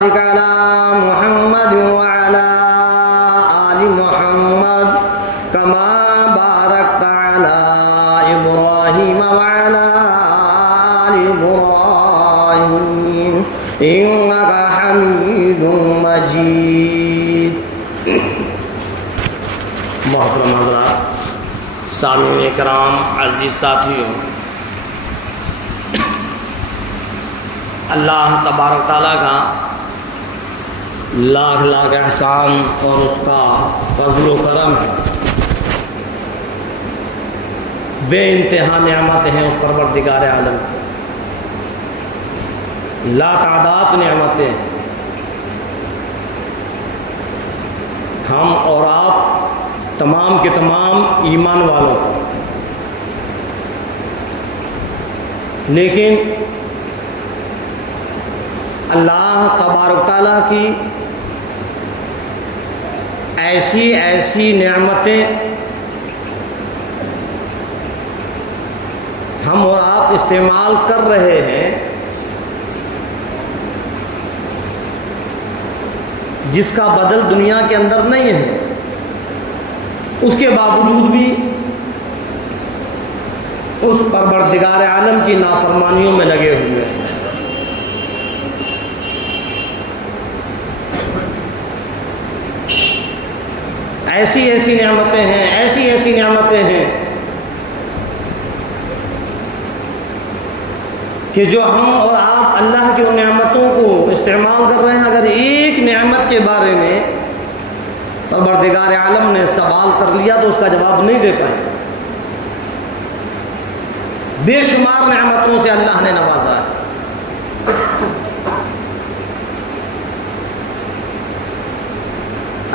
على محمد وعلى آل محمد كما باركت على إبراهيم وعلى آل إبراهيم إنك حميد مجيد. محترم حضرات، سامعین کرام، عزیز ساتھیوں، اللہ تبارک تعالیٰ کا لاکھ لاکھ احسان اور اس کا فضل و کرم ہے، بے انتہا نعمت ہیں اس پروردگار عالم، لا تعداد نعمتیں ہیں. ہم اور آپ تمام کے تمام ایمان والوں کو، لیکن اللہ تبارک تعالیٰ کی ایسی نعمتیں ہم اور آپ استعمال کر رہے ہیں جس کا بدل دنیا کے اندر نہیں ہے، اس کے باوجود بھی اس پروردگار عالم کی نافرمانیوں میں لگے ہوئے ہیں. ایسی نعمتیں ہیں، ایسی نعمتیں ہیں کہ جو ہم اور آپ اللہ کی ان نعمتوں کو استعمال کر رہے ہیں. اگر ایک نعمت کے بارے میں پروردگار عالم نے سوال کر لیا تو اس کا جواب نہیں دے پائے. بے شمار نعمتوں سے اللہ نے نوازا ہے.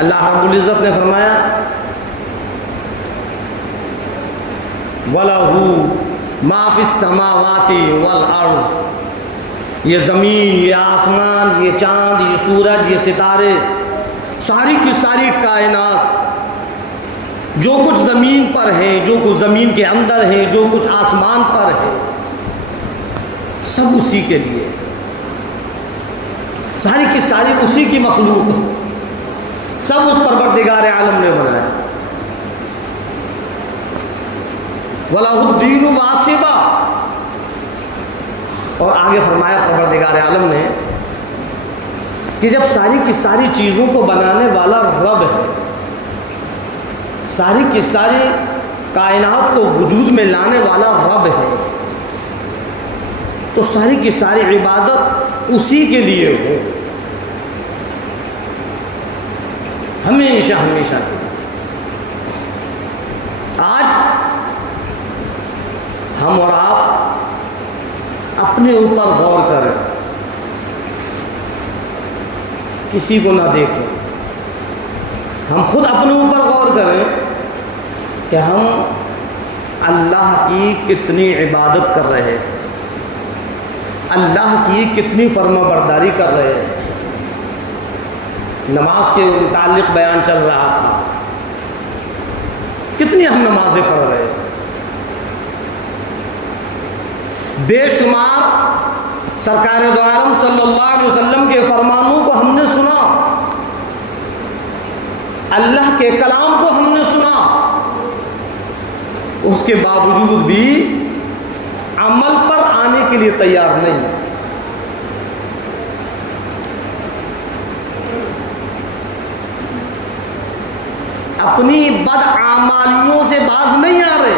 اللہ رب العزت نے فرمایا وَلَهُ مَا فِي السَّمَاوَاتِ وَالْأَرْضِ. یہ زمین، یہ آسمان، یہ چاند، یہ سورج، یہ ستارے، ساری کی ساری کائنات، جو کچھ زمین پر ہے، جو کچھ زمین کے اندر ہے، جو کچھ آسمان پر ہے، سب اسی کے لیے، ساری کی ساری اسی کی مخلوق ہے، سب اس پروردگار عالم نے بنایا. وَلَهُ الدِّينُ وَاسِبًا. اور آگے فرمایا پروردگار عالم نے کہ جب ساری کی ساری چیزوں کو بنانے والا رب ہے، ساری کی ساری کائنات کو وجود میں لانے والا رب ہے، تو ساری کی ساری عبادت اسی کے لیے ہو، ہمیشہ کے لیے. آج ہم اور آپ اپنے اوپر غور کریں، کسی کو نہ دیکھیں، ہم خود اپنے اوپر غور کریں کہ ہم اللہ کی کتنی عبادت کر رہے ہیں، اللہ کی کتنی فرما برداری کر رہے ہیں. نماز کے متعلق بیان چل رہا تھا، کتنی ہم نمازیں پڑھ رہے ہیں. بے شمار سرکار دو عالم صلی اللہ علیہ وسلم کے فرمانوں کو ہم نے سنا، اللہ کے کلام کو ہم نے سنا، اس کے باوجود بھی عمل پر آنے کے لیے تیار نہیں. اپنی بدعمالیوں سے باز نہیں آ رہے،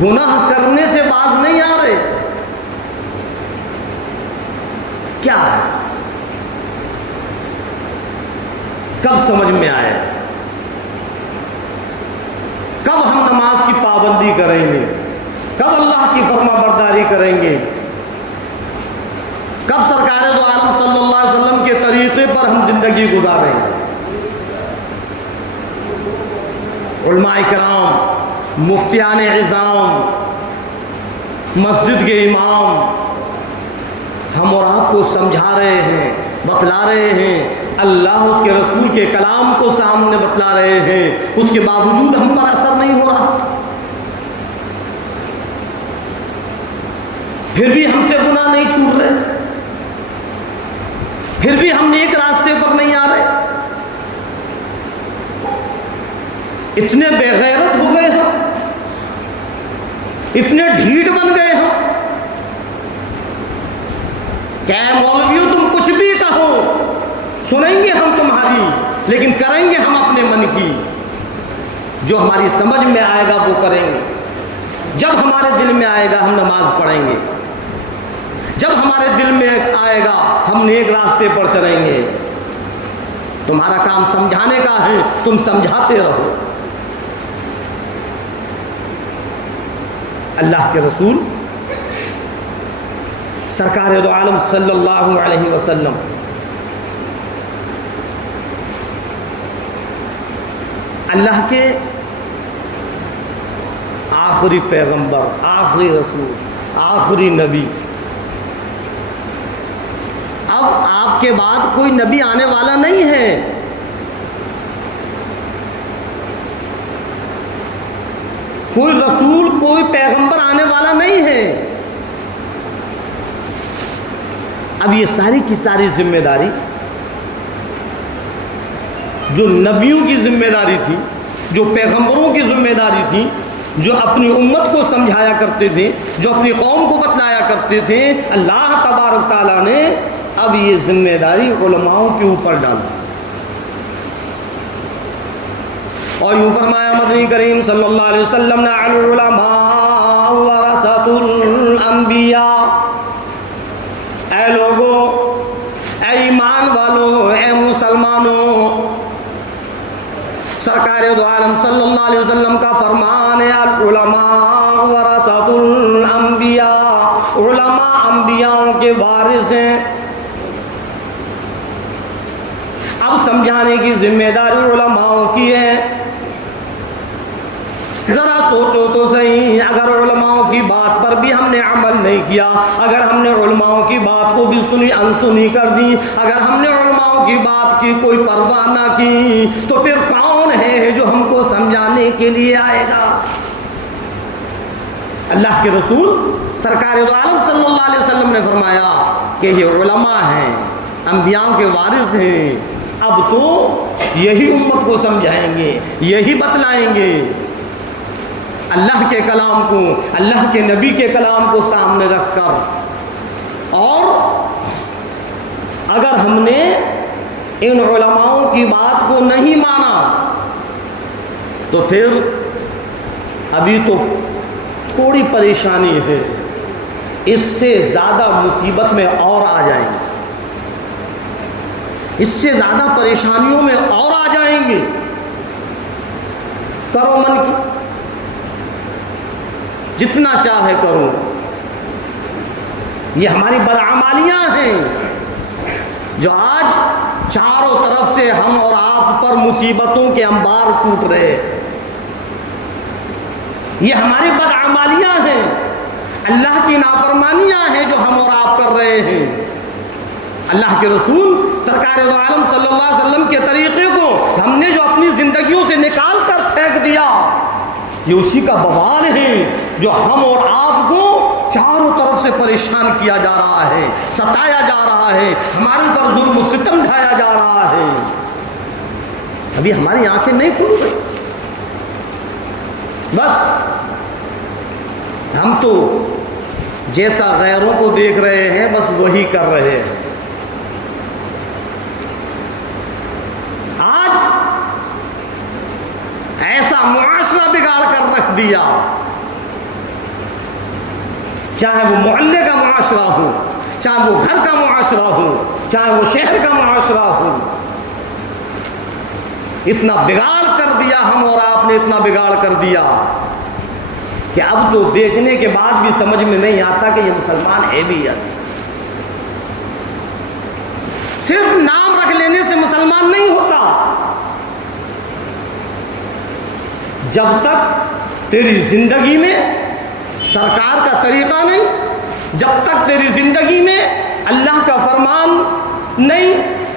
گناہ کرنے سے باز نہیں آ رہے. کیا ہے؟ کب سمجھ میں آئے؟ کب ہم نماز کی پابندی کریں گے؟ کب اللہ کی فرما برداری کریں گے؟ کب سرکار دو عالم صلی اللہ علیہ وسلم کے طریقے پر ہم زندگی گزاریں گے؟ علماء کرام، مفتیان عظام، مسجد کے امام ہم اور آپ کو سمجھا رہے ہیں، بتلا رہے ہیں، اللہ اس کے رسول کے کلام کو سامنے بتلا رہے ہیں، اس کے باوجود ہم پر اثر نہیں ہو رہا. پھر بھی ہم سے گناہ نہیں چھوٹ رہے، پھر بھی ہم نیک راستے پر نہیں آ رہے، اتنے بے غیرت ہو گئے ہم، اتنے ڈھیٹ بن گئے ہم کہ اے مولویو تم کچھ بھی کہو سنیں گے ہم تمہاری، لیکن کریں گے ہم اپنے من کی، جو ہماری سمجھ میں آئے گا وہ کریں گے، جب ہمارے دل میں آئے گا ہم نماز پڑھیں گے، جب ہمارے دل میں آئے گا ہم نیک راستے پر چلیں گے۔ تمہارا کام سمجھانے کا ہے، تم سمجھاتے رہو۔ اللہ کے رسول سرکار دو عالم صلی اللہ علیہ وسلم اللہ کے آخری پیغمبر، آخری رسول، آخری نبی۔ اب آپ کے بعد کوئی نبی آنے والا نہیں ہے، کوئی رسول، کوئی پیغمبر آنے والا نہیں ہے۔ اب یہ ساری کی ساری ذمہ داری جو نبیوں کی ذمہ داری تھی، جو پیغمبروں کی ذمہ داری تھی، جو اپنی امت کو سمجھایا کرتے تھے، جو اپنی قوم کو بتلایا کرتے تھے، اللہ تبارک تعالیٰ نے اب یہ ذمہ داری علماؤں کے اوپر ڈال دی۔ اور یوں فرمایا مدنی کریم صلی اللہ علیہ وسلم نے العلماء ورثۃ الانبیاء، اے لوگوں، اے ایمان والوں، اے مسلمانوں، سرکار دو عالم صلی اللہ علیہ وسلم کا فرمان ہے العلماء ورثۃ الانبیاء، علماء انبیاءوں کے وارث ہیں۔ اب سمجھانے کی ذمہ داری علماءوں کی ہے۔ ذرا سوچو تو صحیح، اگر علماءوں کی بات پر بھی ہم نے عمل نہیں کیا، اگر ہم نے علماءوں کی بات کو بھی سنی انسنی کر دی، اگر ہم نے علماءوں کی بات کی کوئی پرواہ نہ کی، تو پھر کون ہے جو ہم کو سمجھانے کے لیے آئے گا؟ اللہ کے رسول سرکار دو عالم صلی اللہ علیہ وسلم نے فرمایا کہ یہ علماء ہیں، انبیاء کے وارث ہیں، اب تو یہی امت کو سمجھائیں گے، یہی بتلائیں گے، اللہ کے کلام کو، اللہ کے نبی کے کلام کو سامنے رکھ کر۔ اور اگر ہم نے ان علماؤں کی بات کو نہیں مانا تو پھر ابھی تو تھوڑی پریشانی ہے، اس سے زیادہ مصیبت میں اور آ جائیں گے، اس سے زیادہ پریشانیوں میں اور آ جائیں گے۔ کرو من کی، جتنا چاہے کرو، یہ ہماری بدعمالیاں ہیں جو آج چاروں طرف سے ہم اور آپ پر مصیبتوں کے انبار ٹوٹ رہے ہیں۔ یہ ہماری بدعمالیاں ہیں، اللہ کی نافرمانیاں ہیں جو ہم اور آپ کر رہے ہیں۔ اللہ کے رسول سرکار دو عالم صلی اللہ علیہ وسلم کے طریقے کو ہم نے جو اپنی زندگیوں سے نکال کر پھینک دیا، یہ اسی کا بوال ہے جو ہم اور آپ کو چاروں طرف سے پریشان کیا جا رہا ہے، ستایا جا رہا ہے، ہمارے پر ظلم و ستم ڈھایا جا رہا ہے۔ ابھی ہماری آنکھیں نہیں کھل گئی، بس ہم تو جیسا غیروں کو دیکھ رہے ہیں بس وہی کر رہے ہیں۔ آج ایسا معاشرہ بگاڑ کر رکھ دیا، چاہے وہ محلے کا معاشرہ ہو، چاہے وہ گھر کا معاشرہ ہو، چاہے وہ شہر کا معاشرہ ہو، اتنا بگاڑ کر دیا ہم اور آپ نے، اتنا بگاڑ کر دیا کہ اب تو دیکھنے کے بعد بھی سمجھ میں نہیں آتا کہ یہ مسلمان ہے بھی یا نہیں۔ صرف نام رکھ لینے سے مسلمان نہیں ہوتا، جب تک تیری زندگی میں سرکار کا طریقہ نہیں، جب تک تیری زندگی میں اللہ کا فرمان نہیں،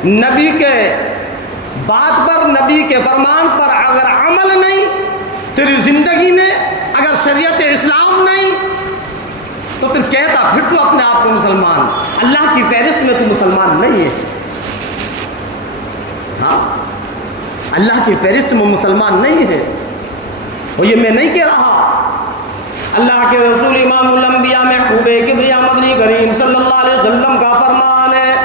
نبی کے بات پر، نبی کے فرمان پر اگر عمل نہیں، تیری زندگی میں اگر شریعت اسلام نہیں، تو پھر کہتا پھر تو اپنے آپ کو مسلمان، اللہ کی فہرست میں تو مسلمان نہیں ہے. ہاں اللہ کی فہرست میں مسلمان نہیں ہے. اور یہ میں نہیں کہہ رہا، اللہ کے رسول امام الانبیاء محبوب کبریا مدنی کریم صلی اللہ علیہ وسلم کا فرمان ہے،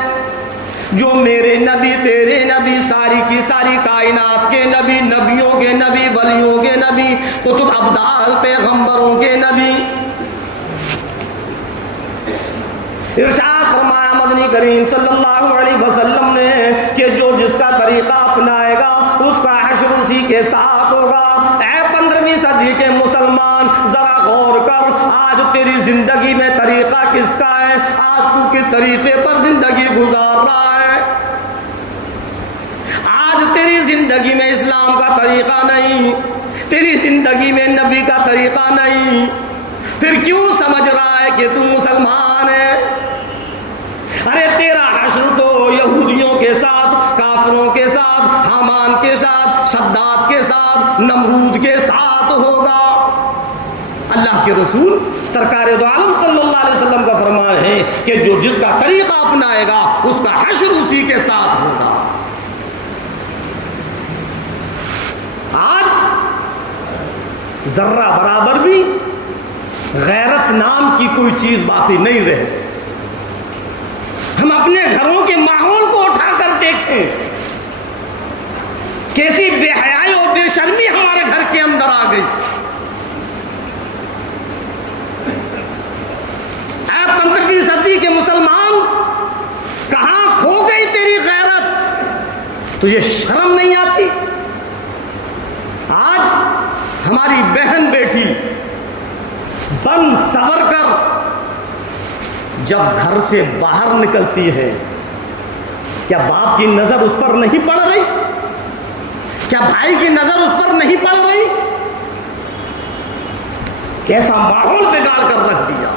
جو میرے نبی تیرے نبی ساری کی ساری کائنات کے نبی، نبیوں کے نبی، ولیوں کے نبی، کتب ابدال پیغمبروں کے نبی. ارشاد فرمایا مدنی کریم صلی اللہ علیہ وسلم نے کہ جو جس کا طریقہ اپنائے گا اس کا حشر اسی کے ساتھ ہوگا. اے 15ویں صدی کے مسلمان ذرا غور کر، آج تیری زندگی میں طریقہ کس کا ہے؟ آج تو کس طریقے پر زندگی گزار رہا ہے؟ آج تیری زندگی میں اسلام کا طریقہ نہیں، تیری زندگی میں نبی کا طریقہ نہیں، پھر کیوں سمجھ رہا ہے کہ تو مسلمان ہے؟ ارے تیرا حشر تو یہودیوں کے ساتھ، کافروں کے ساتھ، حامان کے ساتھ، شداد کے ساتھ، نمرود کے ساتھ ہوگا. اللہ کے رسول سرکار دو عالم صلی اللہ علیہ وسلم کا فرمان ہے کہ جو جس کا طریقہ اپنائے گا اس کا حشر اسی کے ساتھ ہوگا. آج ذرہ برابر بھی غیرت نام کی کوئی چیز باقی نہیں رہ گئی. ہم اپنے گھروں کے ماحول کو اٹھا کر دیکھیں، کیسی بے حیائی اور بے شرمی ہمارے گھر کے اندر آ گئی. اے 15ویں صدی کے مسلمان، کہاں کھو گئی تیری غیرت؟ تجھے شرم نہیں آتی؟ آج ہماری بہن بیٹی بن سنور کر جب گھر سے باہر نکلتی ہے، کیا باپ کی نظر اس پر نہیں پڑ رہی؟ کیا بھائی کی نظر اس پر نہیں پڑ رہی؟ کیسا ماحول بگاڑ کر رکھ دیا.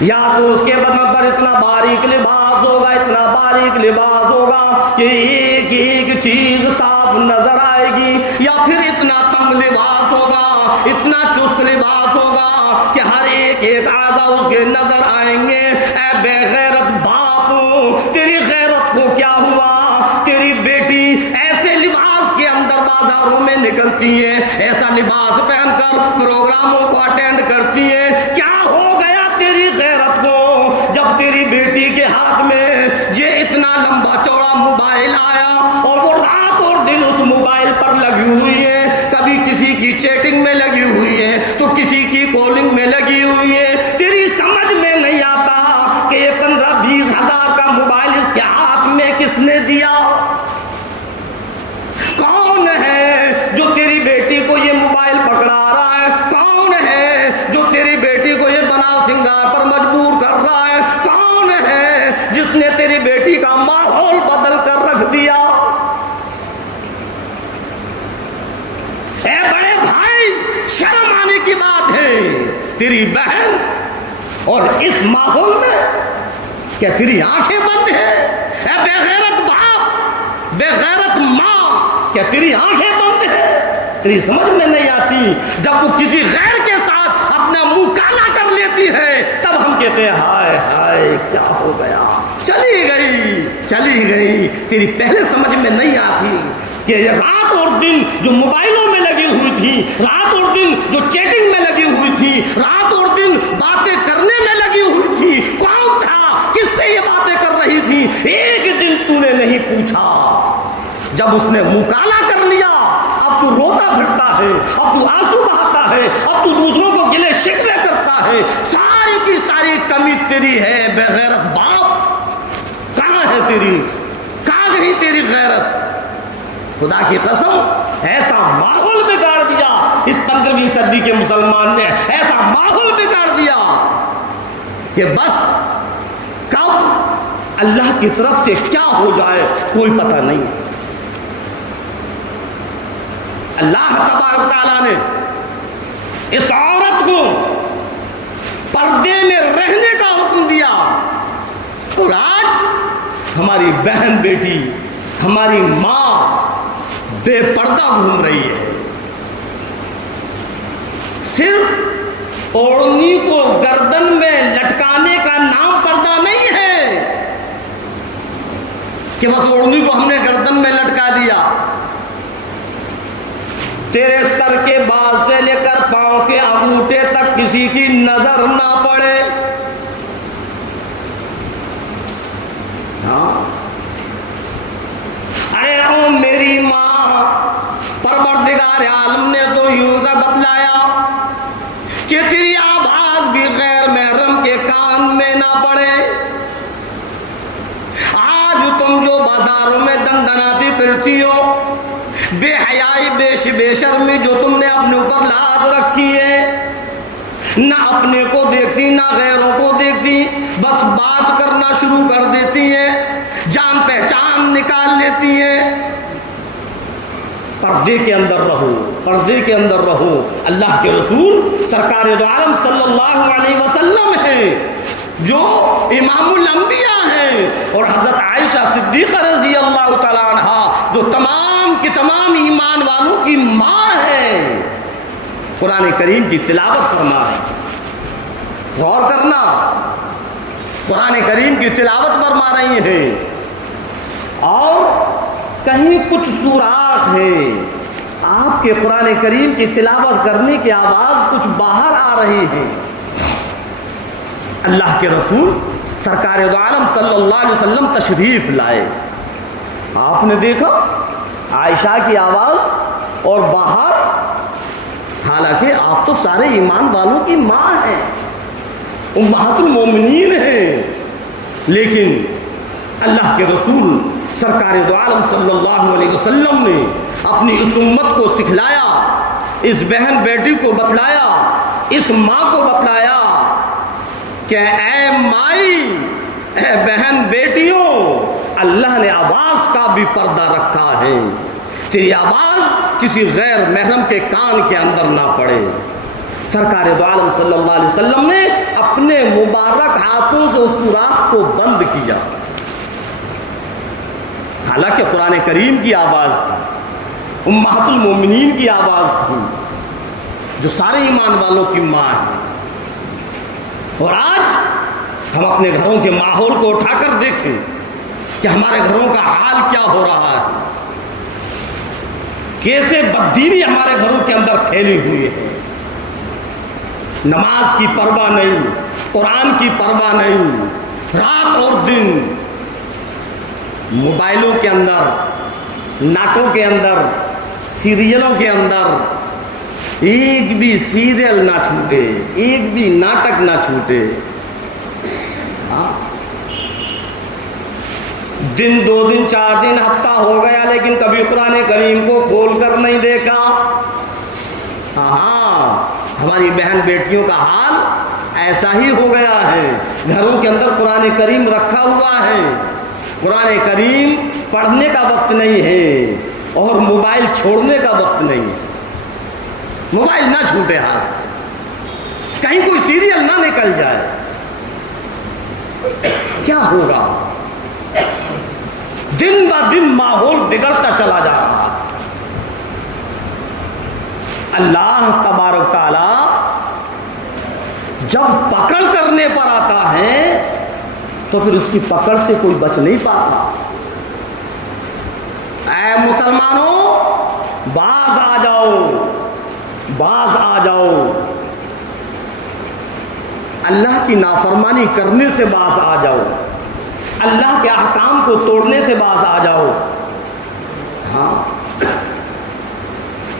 یا تو اس کے بدن پر اتنا باریک لباس ہوگا، اتنا باریک لباس ہوگا کہ ایک ایک چیز صاف نظر آئے گی، یا پھر اتنا تنگ لباس ہوگا، اتنا چست لباس ہوگا کہ ہر ایک ایک اعضا اس کے نظر آئیں گے. اے بے غیرت باپ، تیری غیرت کو کیا ہوا؟ تیری بیٹی ایسے لباس کے اندر بازاروں میں نکلتی ہے، ایسا لباس پہن کر پروگراموں کو اٹینڈ کرتی ہے. کیا ہو گیا تیری غیرت کو جب تیری بیٹی کے ہاتھ میں یہ اتنا لمبا چوڑا موبائل آیا اور وہ رات اور دن اس موبائل پر لگی ہوئی ہے؟ کبھی کسی کی چیٹنگ میں لگی ہوئی ہے تو کسی کی کالنگ میں لگی ہوئی ہے. تیری سمجھ میں نہیں آتا کہ یہ 15-20 ہزار کا موبائل اس کے ہاتھ میں کس نے دیا؟ کون ہے جو تیری بیٹی کو یہ موبائل پکڑا رہا ہے؟ کون ہے جو تیری بیٹی کو یہ بنا سنگار پر مجبور کر رہا ہے؟ کون ہے جس نے تیری بیٹی کا ماحول بدل کر رکھ دیا؟ اے بڑے بھائی، شرم آنے کی بات ہے. تیری بہن اور اس ماحول میں کیا تیری آنکھیں بند ہیں؟ اے بے غیرت باپ، بے غیرت ماں، کیا تیری آنکھیں بند ہیں؟ تیری سمجھ میں نہیں آتی. جب وہ کسی غیر کے ساتھ اپنا منہ کالا کر لیتی ہے تب ہم کہتے ہیں ہائے ہائے کیا ہو گیا. چلی گئی چلی گئی. تیری پہلے سمجھ میں نہیں آتی کہ رات اور دن جو موبائلوں میں لگی ہوئی تھی، رات اور دن جو چیٹنگ میں لگی ہوئی تھی، رات اور دن باتیں کرنے میں لگی ہوئی تھی، کون تھا؟ کس سے یہ باتیں کر رہی تھی؟ ایک دن تو نے نہیں پوچھا. جب اس نے منہ کالا کر لیا اب تو روتا پھرتا ہے، اب تو آنسو بہاتا ہے، اب تو دوسروں کو گلے شکوے کرتا ہے. ساری کی ساری کمی تیری ہے بے غیرت باپ. کہاں ہے تیری؟ کہاں گئی تیری غیرت؟ خدا کی قسم ایسا ماحول بگاڑ دیا اس 15ویں صدی کے مسلمان نے، ایسا ماحول بگاڑ دیا کہ بس کب اللہ کی طرف سے کیا ہو جائے کوئی پتہ نہیں. اللہ تبارک تعالیٰ نے اس عورت کو پردے میں رہنے کا حکم دیا اور آج ہماری بہن بیٹی، ہماری ماں بے پردہ گھوم رہی ہے. صرف اوڑھنی کو گردن میں لٹکانے کا نام پردہ نہیں ہے کہ بس اوڑھنی کو ہم نے گردن میں لٹکا دیا. تیرے سر کے بال سے لے کر پاؤں کے انگوٹھے تک کسی کی نظر نہ پڑے. ہاں ارے او میری ماں، پروردگار عالم نے تو یوں کا بتلایا کہ تیری آواز بھی غیر محرم کے کان میں نہ پڑے. آج تم جو بازاروں میں دندناتی پھرتی ہو، بے حیائی بے شرمی جو تم نے اپنے اوپر لاد رکھی ہے، نہ اپنے کو دیکھتی نہ غیروں کو دیکھتی، بس بات کرنا شروع کر دیتی ہیں، جان پہچان نکال لیتی ہیں. پردے کے اندر رہو، پردے کے اندر رہو. اللہ کے رسول سرکار دو عالم صلی اللہ علیہ وسلم ہیں جو امام الانبیاء ہیں، اور حضرت عائشہ صدیقہ رضی اللہ تعالیٰ عنہا جو تمام کی تمام ایمان والوں کی ماں ہے، قرآن کریم کی تلاوت فرما رہے. غور کرنا، قرآن کریم کی تلاوت فرما رہی ہیں، اور کہیں کچھ سوراخ ہے، آپ کے قرآن کریم کی تلاوت کرنے کی آواز کچھ باہر آ رہی ہے. اللہ کے رسول سرکار دو عالم صلی اللہ علیہ وسلم تشریف لائے. آپ نے دیکھا عائشہ کی آواز اور باہر، حالانکہ آپ تو سارے ایمان والوں کی ماں ہیں، امہات المومنین ہیں، لیکن اللہ کے رسول سرکار دو عالم صلی اللہ علیہ وسلم نے اپنی اس امت کو سکھلایا، اس بہن بیٹی کو بتلایا، اس ماں کو بتلایا کہ اے مائی، اے بہن بیٹیوں، اللہ نے آواز کا بھی پردہ رکھا ہے. تیری آواز کسی غیر محرم کے کان کے اندر نہ پڑے. سرکار دو عالم صلی اللہ علیہ وسلم نے اپنے مبارک ہاتھوں سے اس سوراخ کو بند کیا. حالانکہ قرآن کریم کی آواز تھی، امہات المومنین کی آواز تھی، جو سارے ایمان والوں کی ماں ہے. اور آج ہم اپنے گھروں کے ماحول کو اٹھا کر دیکھیں کہ ہمارے گھروں کا حال کیا ہو رہا ہے، کیسے بددینی ہمارے گھروں کے اندر پھیلی ہوئی ہے. نماز کی پرواہ نہیں، قرآن کی پرواہ نہیں، رات اور دن موبائلوں کے اندر، ناٹوں کے اندر، سیریلوں کے اندر ایک بھی سیریل نہ چھوٹے، ایک بھی ناٹک نہ چھوٹے. دن 2 دن 4 دن ہفتہ ہو گیا لیکن کبھی قرآن کریم کو کھول کر نہیں دیکھا. ہاں ہماری بہن بیٹیوں کا حال ایسا ہی ہو گیا ہے. گھروں کے اندر قرآن کریم رکھا ہوا ہے، قرآن کریم پڑھنے کا وقت نہیں ہے اور موبائل چھوڑنے کا وقت نہیں ہے. موبائل نہ چھوٹے ہاتھ سے، کہیں کوئی سیریل نہ نکل جائے. کیا ہوگا؟ دن بہ دن ماحول بگڑتا چلا جا رہا. اللہ تبارک تعالی جب پکڑ کرنے پر آتا ہے تو پھر اس کی پکڑ سے کوئی بچ نہیں پاتا. اے مسلمانوں، باز آ جاؤ، باز آ جاؤ. اللہ کی نافرمانی کرنے سے باز آ جاؤ، اللہ کے احکام کو توڑنے سے باز آ جاؤ. ہاں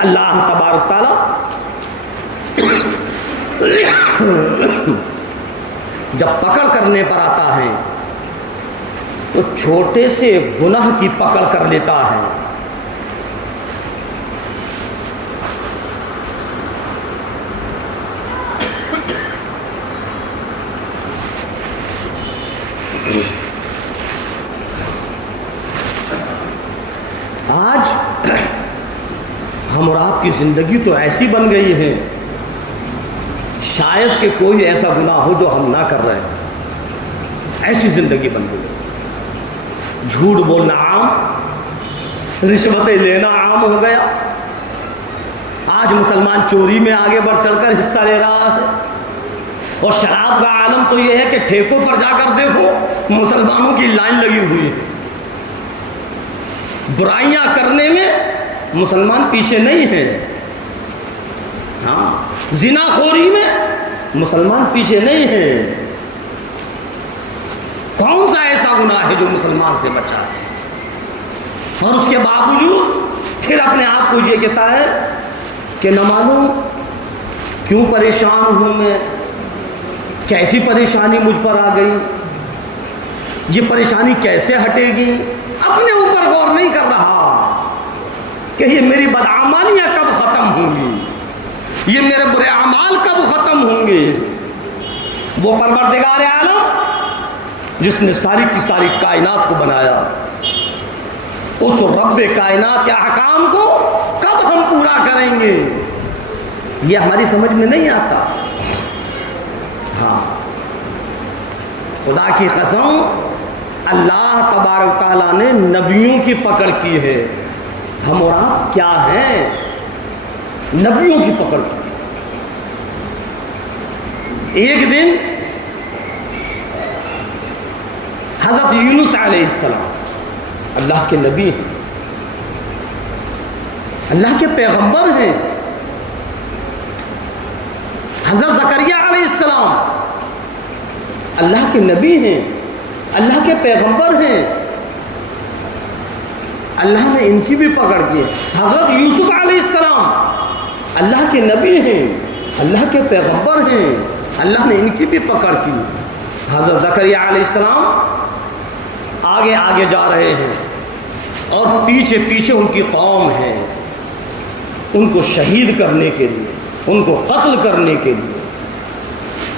اللہ تبارک تعالی جب پکڑ کرنے پر آتا ہے تو چھوٹے سے گناہ کی پکڑ کر لیتا ہے. آج ہم اور آپ کی زندگی تو ایسی بن گئی ہے، شاید کہ کوئی ایسا گناہ ہو جو ہم نہ کر رہے ہیں. ایسی زندگی بن گئی. جھوٹ بولنا عام، رشوتیں لینا عام ہو گیا. آج مسلمان چوری میں آگے بڑھ چڑھ کر حصہ لے رہا ہے. اور شراب کا عالم تو یہ ہے کہ ٹھیکوں پر جا کر دیکھو مسلمانوں کی لائن لگی ہوئی ہے. برائیاں کرنے میں مسلمان پیچھے نہیں ہیں. ہاں زنا خوری میں مسلمان پیچھے نہیں ہیں. کون سا ایسا گناہ ہے جو مسلمان سے بچا ہے؟ اور اس کے باوجود پھر اپنے آپ کو یہ کہتا ہے کہ نہ معلوم کیوں پریشان ہوں میں، کیسی پریشانی مجھ پر آ گئی، یہ پریشانی کیسے ہٹے گی. اپنے اوپر غور نہیں کر رہا کہ یہ میری بدعمالیاں کب ختم ہوں گی، یہ میرے برے اعمال کب ختم ہوں گے. وہ پروردگار عالم جس نے ساری کی ساری کائنات کو بنایا، اس رب کائنات کے احکام کو کب ہم پورا کریں گے، یہ ہماری سمجھ میں نہیں آتا. ہاں خدا کی قسم، اللہ تبارک تعالیٰ نے نبیوں کی پکڑ کی ہے. ہم اور آپ کیا ہیں؟ نبیوں کی پکڑ کی. ایک دن حضرت یونس علیہ السلام اللہ کے نبی ہیں، اللہ کے پیغمبر ہیں. حضرت زکریا علیہ السلام اللہ کے نبی ہیں، اللہ کے پیغمبر ہیں. اللہ نے ان کی بھی پکڑ کی. حضرت یوسف علیہ السلام اللہ کے نبی ہیں، اللہ کے پیغمبر ہیں، اللہ نے ان کی بھی پکڑ کی. حضرت زکریا علیہ السلام آگے آگے جا رہے ہیں اور پیچھے پیچھے ان کی قوم ہے، ان کو شہید کرنے کے لیے، ان کو قتل کرنے کے لیے.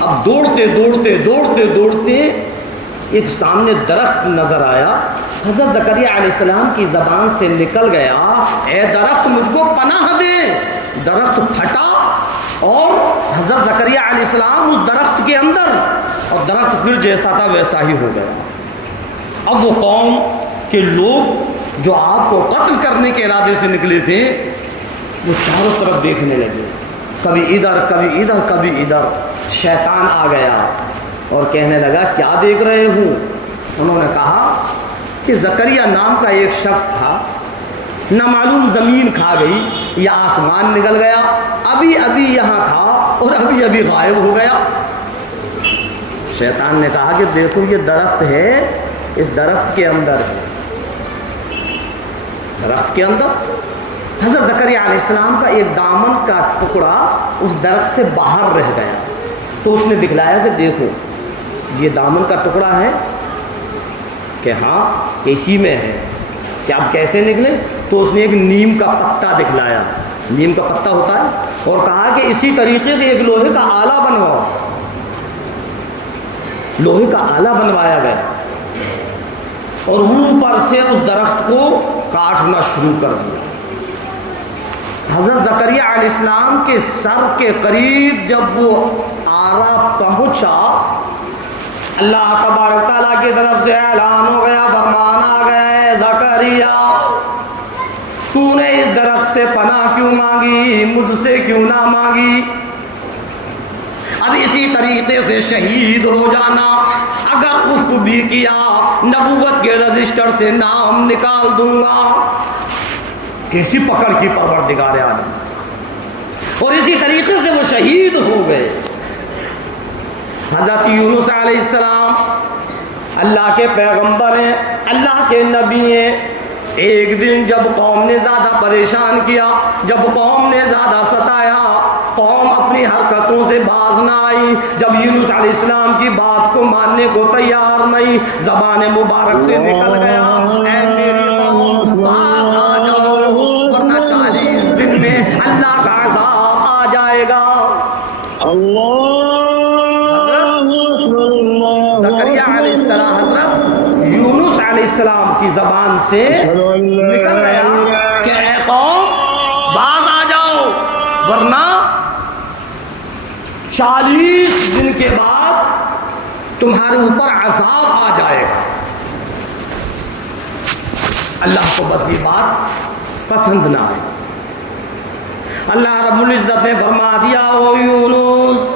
اب دوڑتے دوڑتے دوڑتے دوڑتے ایک سامنے درخت نظر آیا. حضرت زکریا علیہ السلام کی زبان سے نکل گیا، اے درخت مجھ کو پناہ دے. درخت پھٹا اور حضرت زکریا علیہ السلام اس درخت کے اندر، اور درخت پھر جیسا تھا ویسا ہی ہو گیا. اب وہ قوم کے لوگ جو آپ کو قتل کرنے کے ارادے سے نکلے تھے، وہ چاروں طرف دیکھنے لگے، کبھی ادھر کبھی ادھر کبھی ادھر. شیطان آ گیا اور کہنے لگا کیا دیکھ رہے ہو؟ انہوں نے کہا کہ زکریا نام کا ایک شخص تھا، نہ معلوم زمین کھا گئی یا آسمان نکل گیا، ابھی ابھی یہاں تھا اور ابھی ابھی غائب ہو گیا. شیطان نے کہا کہ دیکھو یہ درخت ہے، اس درخت کے اندر ہے، درخت کے اندر حضرت زکریا علیہ السلام کا ایک دامن کا ٹکڑا اس درخت سے باہر رہ گیا. تو اس نے دکھلایا کہ دیکھو یہ دامن کا ٹکڑا ہے، کہ ہاں اسی میں ہے. کہ اب کیسے نکلے؟ تو اس نے ایک نیم کا پتا دکھلایا، نیم کا پتا ہوتا ہے، اور کہا کہ اسی طریقے سے ایک لوہے کا آلہ بنواؤ. لوہے کا آلہ بنوایا گیا اور اوپر سے اس درخت کو کاٹنا شروع کر دیا. حضرت زکریا علیہ السلام کے سر کے قریب جب وہ آرا پہنچا، اللہ تبارک تعالیٰ کی طرف سے اعلان ہو گیا، فرمان آ گیا، زکریا تو نے اس درخت سے پناہ کیوں مانگی، مجھ سے کیوں نہ مانگی؟ اب اسی طریقے سے شہید ہو جانا، اگر اف بھی کیا نبوت کے رجسٹر سے نام نکال دوں گا. کیسی پکڑ کی پروردگار عالم. اور اسی طریقے سے وہ شہید ہو گئے. حضرت یونس علیہ السلام اللہ کے پیغمبر ہیں، اللہ کے نبی ہیں. ایک دن جب قوم نے زیادہ پریشان کیا، جب قوم نے زیادہ ستایا، قوم اپنی حرکتوں سے باز نہ آئی، جب یونس علیہ السلام کی بات کو ماننے کو تیار نہیں، زبان مبارک سے نکل گیا، اے میری قوم باز آ جاؤ ورنہ 40 دن میں اللہ کا عذاب آ جائے گا. زکریا علیہ السلام، حضرت یونس علیہ السلام کی زبان سے نکل گیا کہ اے قوم باز آ جاؤ ورنہ 40 دن کے بعد تمہارے اوپر عذاب آ جائے گا. اللہ کو بس یہ بات پسند نہ آئی. اللہ رب العزت نے فرما دیا، او یونس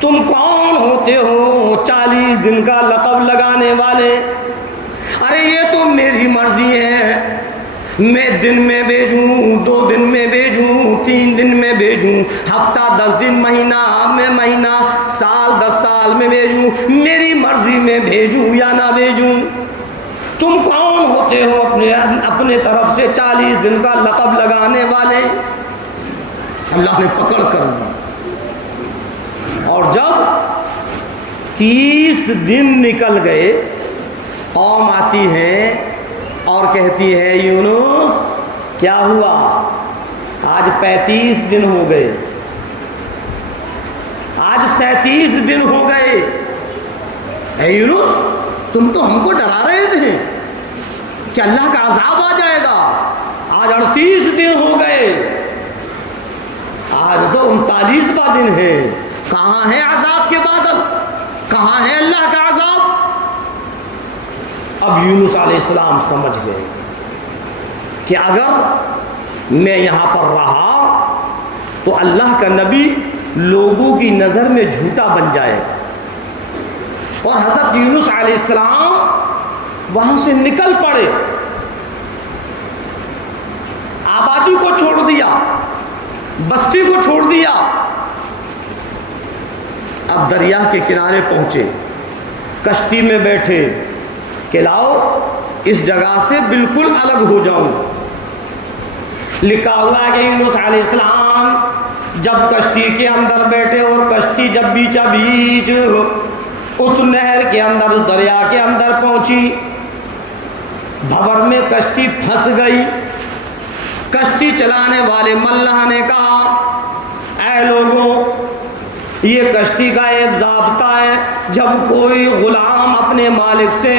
تم کون ہوتے ہو 40 دن کا لقب لگانے والے؟ ارے یہ تو میری مرضی ہے، میں دن میں بھیجوں، 2 دن میں بھیجوں، 3 دن میں بھیجوں، ہفتہ 10 دن، مہینہ میں مہینہ، سال 10 سال میں بھیجوں، میری مرضی میں بھیجوں یا نہ بھیجوں۔ تم کون ہوتے ہو اپنے طرف سے 40 دن کا لقب لگانے والے؟ اللہ نے پکڑ کر لیا، اور جب 30 دن نکل گئے، قوم آتی ہے اور کہتی ہے یونس کیا ہوا؟ آج 35 دن ہو گئے، آج 37 دن ہو گئے، اے یونس تم تو ہم کو ڈرا رہے تھے کہ اللہ کا عذاب آ جائے گا، آج 38 دن ہو گئے، آج تو 39واں دن ہے، کہاں ہے عذاب کے بادل؟ کہاں ہے اللہ کا عذاب؟ اب یونس علیہ السلام سمجھ گئے کہ اگر میں یہاں پر رہا تو اللہ کا نبی لوگوں کی نظر میں جھوٹا بن جائے گا، اور حضرت یونس علیہ السلام وہاں سے نکل پڑے، آبادی کو چھوڑ دیا، بستی کو چھوڑ دیا، اب دریا کے کنارے پہنچے، کشتی میں بیٹھے کہ لاؤ اس جگہ سے بالکل الگ ہو جاؤں۔ لکھا ہوا ہے کہ یونس علیہ السلام جب کشتی کے اندر بیٹھے اور کشتی جب بیچا بیچ اس نہر کے اندر، اس دریا کے اندر پہنچی، بھور میں کشتی پھنس گئی۔ کشتی چلانے والے ملح نے کہا اے لوگوں، یہ کشتی کا ایک ضابطہ ہے، جب کوئی غلام اپنے مالک سے،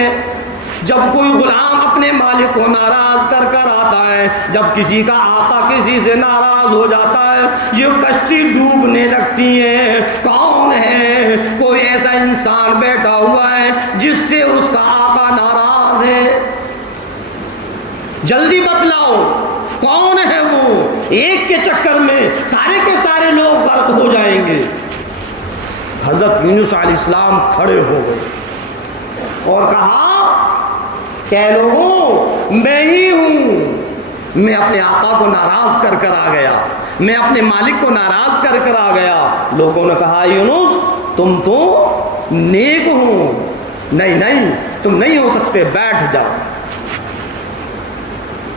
جب کوئی غلام اپنے مالک کو ناراض کر کر آتا ہے، جب کسی کا آقا کسی سے ناراض ہو جاتا ہے، یہ کشتی ڈوبنے لگتی ہے۔ کون ہے؟ کوئی ایسا انسان بیٹھا ہوا ہے جس سے اس کا آقا ناراض ہے؟ جلدی بتلاؤ کون ہے وہ؟ ایک کے چکر میں سارے کے سارے لوگ غرق ہو جائیں گے۔ حضرت یونس علیہ السلام کھڑے ہو گئے اور کہا کہ لوگوں میں ہی ہوں، میں اپنے آقا کو ناراض کر کر آ گیا، میں اپنے مالک کو ناراض کر کر آ گیا۔ لوگوں نے کہا یونس تم تو نیک ہو، نہیں نہیں تم نہیں ہو سکتے، بیٹھ جاؤ۔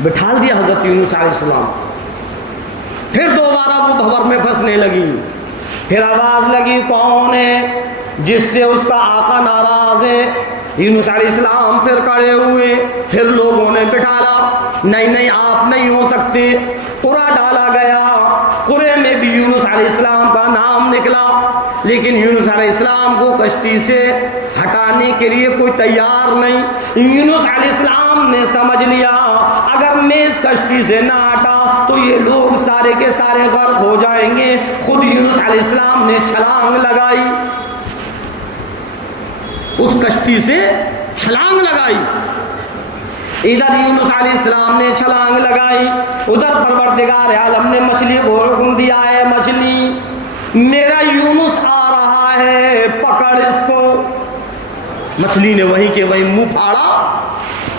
بٹھا دیا حضرت یونس علیہ السلام۔ پھر دوبارہ وہ بھور میں پھنسنے لگی، پھر آواز لگی کون ہے جس سے اس کا آقا ناراض ہے؟ یونس علیہ السلام پھر کھڑے ہوئے، پھر لوگوں نے بٹھالا، نہیں نہیں آپ نہیں ہو سکتے۔ قرعہ ڈالا گیا، قرعے میں بھی یونس علیہ السلام کا نام نکلا، لیکن یونس علیہ السلام کو کشتی سے ہٹانے کے لیے کوئی تیار نہیں۔ یونس علیہ السلام نے سمجھ لیا اگر میں اس کشتی سے نہ ہٹا تو یہ لوگ سارے کے سارے غرق ہو جائیں گے۔ خود یونس علیہ السلام نے چھلانگ لگائی، اس کشتی سے چھلانگ لگائی۔ ادھر یونس علیہ السلام نے چھلانگ لگائی، ادھر پروردگار عالم نے مچھلی کو حکم دیا ہے مچھلی میرا یونس آ رہا ہے، پکڑ اس کو۔ مچھلی نے وہیں کے وہیں منہ پھاڑا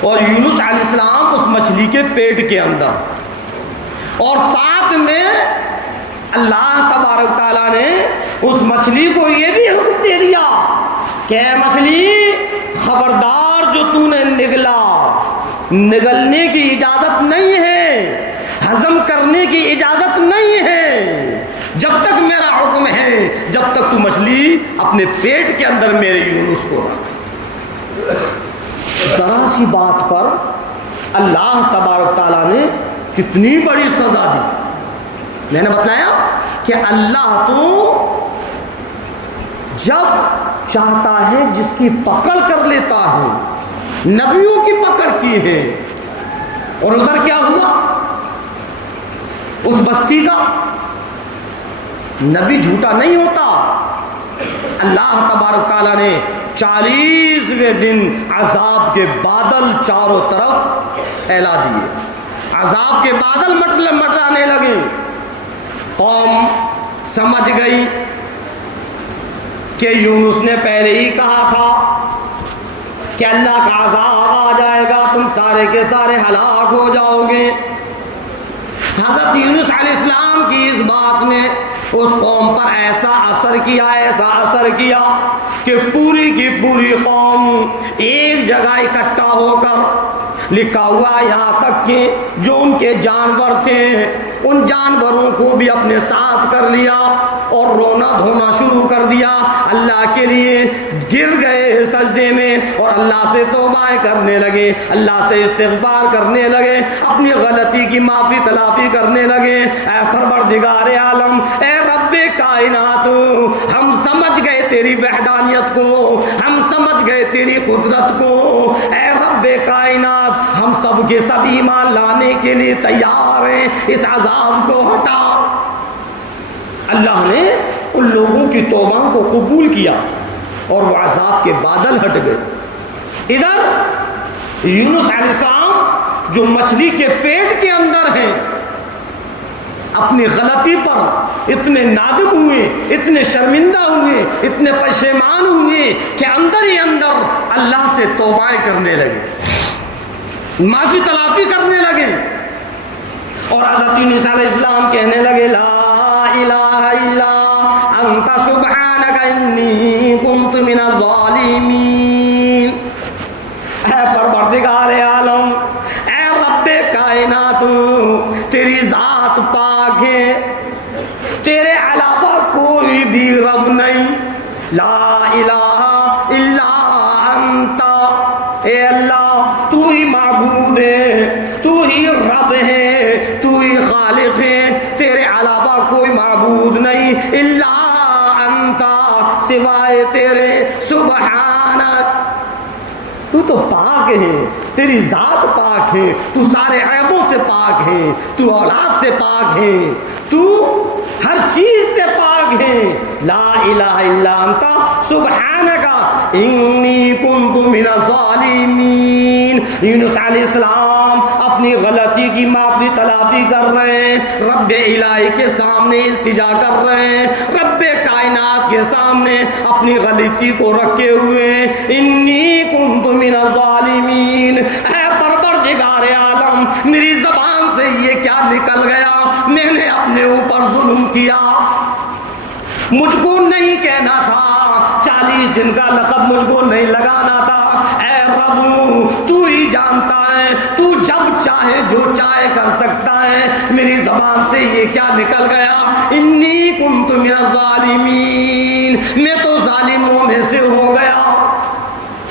اور یونس علیہ السلام اس مچھلی کے پیٹ کے اندر، اور ساتھ میں اللہ تبارک تعالیٰ نے اس مچھلی کو یہ بھی حکم دے دیا کہ اے مچھلی خبردار، جو تو نے نگلنے کی اجازت نہیں ہے، ہضم کرنے کی اجازت نہیں ہے، جب تک میرا حکم ہے جب تک تو مچھلی اپنے پیٹ کے اندر میرے یونس کو رکھ۔ ذرا سی بات پر اللہ تبارک تعالیٰ نے کتنی بڑی سزا دی۔ میں نے بتایا کہ اللہ تو جب چاہتا ہے جس کی پکڑ کر لیتا ہے، نبیوں کی پکڑ کی ہے۔ اور ادھر کیا ہوا؟ اس بستی کا نبی جھوٹا نہیں ہوتا۔ اللہ تبارک تعالیٰ نے 40ویں دن عذاب کے بادل چاروں طرف پھیلا دیے، عذاب کے بادل مٹرانے لگے۔ قوم سمجھ گئی کہ یونس نے پہلے ہی کہا تھا کہ اللہ کا عذاب آ جائے گا، تم سارے کے سارے ہلاک ہو جاؤ گے۔ حضرت یونس علیہ السلام کی اس بات نے اس قوم پر ایسا اثر کیا کہ پوری کی پوری قوم ایک جگہ اکٹھا ہو کر، لکھا ہوا یہاں تک کہ جو ان کے جانور تھے ان جانوروں کو بھی اپنے ساتھ کر لیا اور رونا دھونا شروع کر دیا، اللہ کے لیے گر گئے سجدے میں اور اللہ سے توبہ کرنے لگے، اللہ سے استغفار کرنے لگے، اپنی غلطی کی معافی تلافی کرنے لگے۔ اے پروردگار عالم، اے رب کائنات، ہم سمجھ گئے تیری وحدانیت کو، ہم سمجھ گئے تیری قدرت کو، اے رب کائنات ہم سب کے سب ایمان لانے کے لیے تیار ہیں، اس عذاب کو ہٹا۔ اللہ نے ان لوگوں کی توبہ کو قبول کیا اور وہ عذاب کے بادل ہٹ گئے۔ ادھر یونس علیہ السلام جو مچھلی کے پیٹ کے اندر ہیں، اپنی غلطی پر اتنے نادم ہوئے، اتنے شرمندہ ہوئے، اتنے پشیمان ہوئے کہ اندر ہی اندر اللہ سے توبہ کرنے لگے، معافی تلافی کرنے لگے، اور حضرت یونس علیہ السلام کہنے لگے لا الہ الا انت سبحانک انی کنت من الظالمین۔ اے پروردگار عالم، اے رب کائنات، تیری ذات پاک ہے، تیرے علاوہ کوئی بھی رب نہیں، لا الہ الا انت، اے اللہ تو ہی معبود ہے، تو ہی رب ہے، تو ہی خالق ہے، تیرے علاوہ کوئی معبود نہیں، الا انت، سوائے تیرے، سبحانک، تو پاک ہے، تیری ذات پاک ہے، تو سارے عیبوں سے پاک ہے، تو اولاد سے پاک ہے، تو ہر چیز سے پاک ہے، لا الہ الا انت سبحانک انی کنت من الظالمین۔ یونس علیہ السلام اپنی غلطی کی معافی تلافی کر رہے ہیں، رب الہی کے سامنے التجا کر رہے ہیں، رب کائنات کے سامنے اپنی غلطی کو رکھے ہوئے، انی کنت من الظالمین، اے پروردگار عالم میری زبان سے یہ کیا نکل گیا، میں نے اپنے اوپر ظلم کیا، مجھ کو نہیں کہنا تھا، 40 دن کا لقب مجھ کو نہیں لگانا تھا، اے رب تو ہی جانتا ہے، تو جب چاہے جو چاہے کر سکتا ہے، میری زبان سے یہ کیا نکل گیا، انی کنت من الظالمین، میں تو ظالموں میں سے ہو گیا۔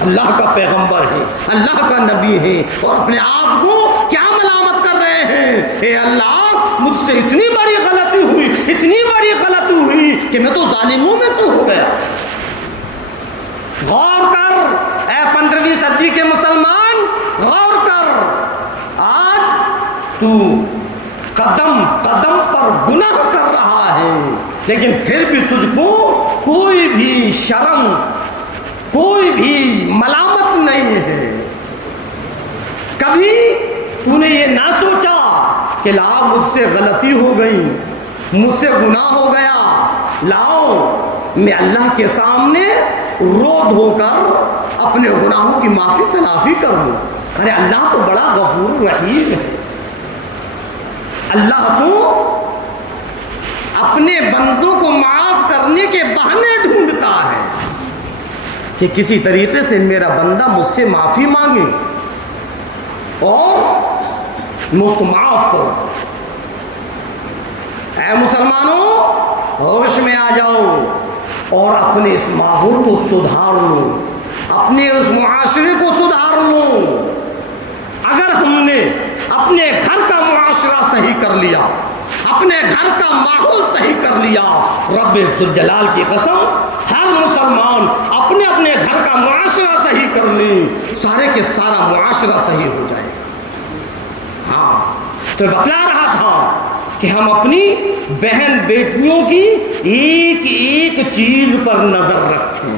اللہ کا پیغمبر ہے، اللہ کا نبی ہے، اور اپنے آپ کو کیا ملامت کر رہے ہیں، اے اللہ مجھ سے اتنی بڑی غلطی ہوئی، اتنی بڑی غلطی ہوئی کہ میں تو ظالموں میں سے ہو گیا۔ غور کر اے 15ویں صدی کے مسلمان، غور کر، آج تو قدم قدم پر گناہ کر رہا ہے، لیکن پھر بھی تجھ کو کوئی بھی شرم، کوئی بھی ملامت نہیں ہے۔ کبھی تو نے یہ نہ سوچا کہ لاؤ مجھ سے غلطی ہو گئی، مجھ سے گناہ ہو گیا، لاؤ میں اللہ کے سامنے رو دھو کر اپنے گناہوں کی معافی تلافی کر لوں۔ ارے اللہ تو بڑا غفور رحیم ہے، اللہ تو اپنے بندوں کو معاف کرنے کے بہانے ڈھونڈتا ہے کہ کسی طریقے سے میرا بندہ مجھ سے معافی مانگے اور میں اس کو معاف کروں۔ اے مسلمانوں، ہوش میں آ جاؤ اور اپنے اس ماحول کو سدھار لو، اپنے اس معاشرے کو سدھار لو۔ اگر ہم نے اپنے گھر کا معاشرہ صحیح کر لیا، اپنے گھر کا ماحول صحیح کر لیا، رب ذوالجلال کی قسم ہر مسلمان اپنے اپنے گھر کا معاشرہ صحیح کر لیں، سارے کے سارا معاشرہ صحیح ہو جائے گا۔ ہاں تو بتلا رہا تھا کہ ہم اپنی بہن بیٹیوں کی ایک ایک چیز پر نظر رکھیں۔